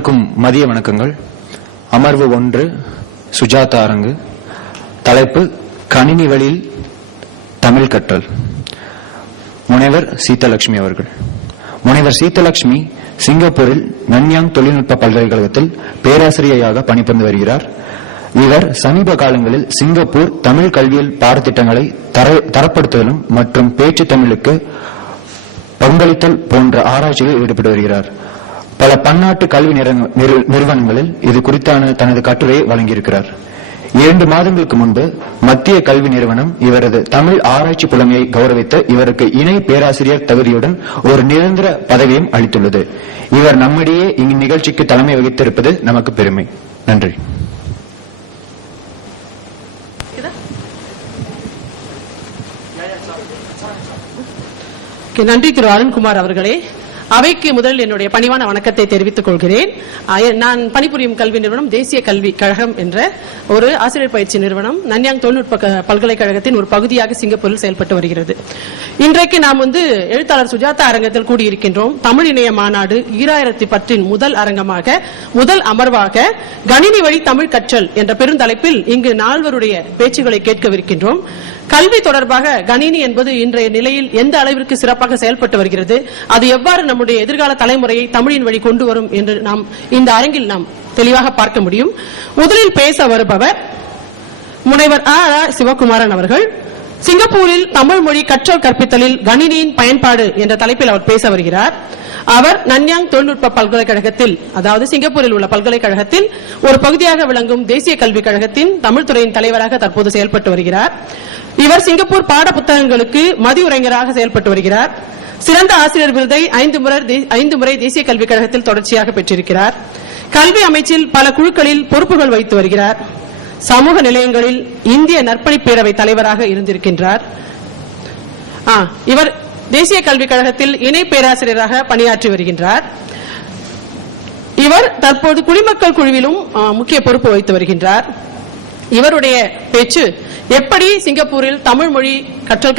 அனைவருக்கும் மதிய வணக்கங்கள். அமர்வு 1 சுஜாதா அரங்கு. தலைப்பு கணினி வழியில் தமிழ் கற்றல். முனைவர் சீதலட்சுமி அவர்கள். முனைவர் சீதலட்சுமி சிங்கப்பூரில் நன்யாங் தொழில்நுட்ப பல்கலைக்கழகத்தில் பேராசிரியராக பணிபுரிந்து வருகிறார். இவர் சமீப காலங்களில் சிங்கப்பூர் தமிழ் கல்வியல் பாடத்திட்டங்களை தரப்படுத்துதலும் மற்றும் பேச்சு தமிழுக்கு பங்களித்தல் போன்ற ஆராய்ச்சிகளில் ஈடுபட்டு வருகிறார். பல பன்னாட்டு கல்வி நிறுவனங்களில் இது குறித்தான தனது கட்டுரையை வழங்கியிருக்கிறார். 2 மாதங்களுக்கு முன்பு மத்திய கல்வி நிறுவனம் இவரது தமிழ் ஆராய்ச்சி புலமையை கௌரவித்து இவருக்கு இணை பேராசிரியர் தகுதியுடன் ஒரு நிரந்தர பதவியும் அளித்துள்ளது. இவர் நம்மிடையே இந்நிகழ்ச்சிக்கு தலைமை வகித்திருப்பது நமக்கு பெருமை. நன்றி. நன்றி திரு அருண்குமார் அவர்களே. அவைக்கு முதல் என்னுடைய பணிவான வணக்கத்தை தெரிவித்துக் கொள்கிறேன். நான் பணிபுரியும் கல்வி நிறுவனம் தேசிய கல்வி கழகம் என்ற ஒரு ஆசிரியர் பயிற்சி நிறுவனம் நன்யாங் தொழில்நுட்ப பல்கலைக்கழகத்தின் ஒரு பகுதியாக சிங்கப்பூரில் செயல்பட்டு வருகிறது. இன்றைக்கு நாம் எழுத்தாளர் சுஜாதா அரங்கத்தில் கூடியிருக்கின்றோம். தமிழ் இணைய மாநாடு 2010 முதல் அரங்கமாக முதல் அமர்வாக கணினி வழி தமிழ் கற்றல் என்ற பெருந்தலைப்பில் இங்கு 4 பேச்சுகளை கேட்கவிருக்கின்றோம். கல்வி தொடர்பாக கணினி என்பது இன்றைய நிலையில் எந்த அளவிற்கு சிறப்பாக செயல்பட்டு வருகிறது, அது எவ்வாறு நம்முடைய எதிர்கால தலைமுறையை தமிழின் வழி கொண்டு வரும் என்று நாம் இந்த அரங்கில் நாம் தெளிவாக பார்க்க முடியும். முதலில் பேச வருபவர் முனைவர் சிவகுமாரன் அவர்கள். சிங்கப்பூரில் தமிழ் மொழி கற்றல் கற்பித்தலில் கணினியின் பயன்பாடு என்ற தலைப்பில் அவர் பேச வருகிறார். அவர் நன்யாங் தொழில்நுட்ப பல்கலைக்கழகத்தில், அதாவது சிங்கப்பூரில் உள்ள பல்கலைக்கழகத்தில் ஒரு பகுதியாக விளங்கும் தேசிய கல்விக் கழகத்தின் தமிழ் துறையின் தலைவராக தற்போது செயல்பட்டு வருகிறார். இவர் சிங்கப்பூர் பாட புத்தகங்களுக்கு மதியுரைஞராக செயல்பட்டு வருகிறார். சிறந்த ஆசிரியர் விருதை 5 முறை தேசிய கல்விக் கழகத்தில் தொடர்ச்சியாக பெற்றிருக்கிறார். கல்வி அமைச்சில் பல குழுக்களில் பொறுப்புகள் வைத்து வருகிறார். சமூக நிலையங்களில் இந்திய நற்பணிப் பேரவை தலைவராக இருந்திருக்கின்றார். இவர் தேசிய கல்விக் கழகத்தில் இணை பேராசிரியராக பணியாற்றி வருகின்றார். இவர் தற்போது குடிமக்கள் குழுவிலும் முக்கிய பொறுப்பு வைத்து வருகின்றார். இவருடைய பேச்சு எப்படி சிங்கப்பூரில் தமிழ் மொழி கற்றல்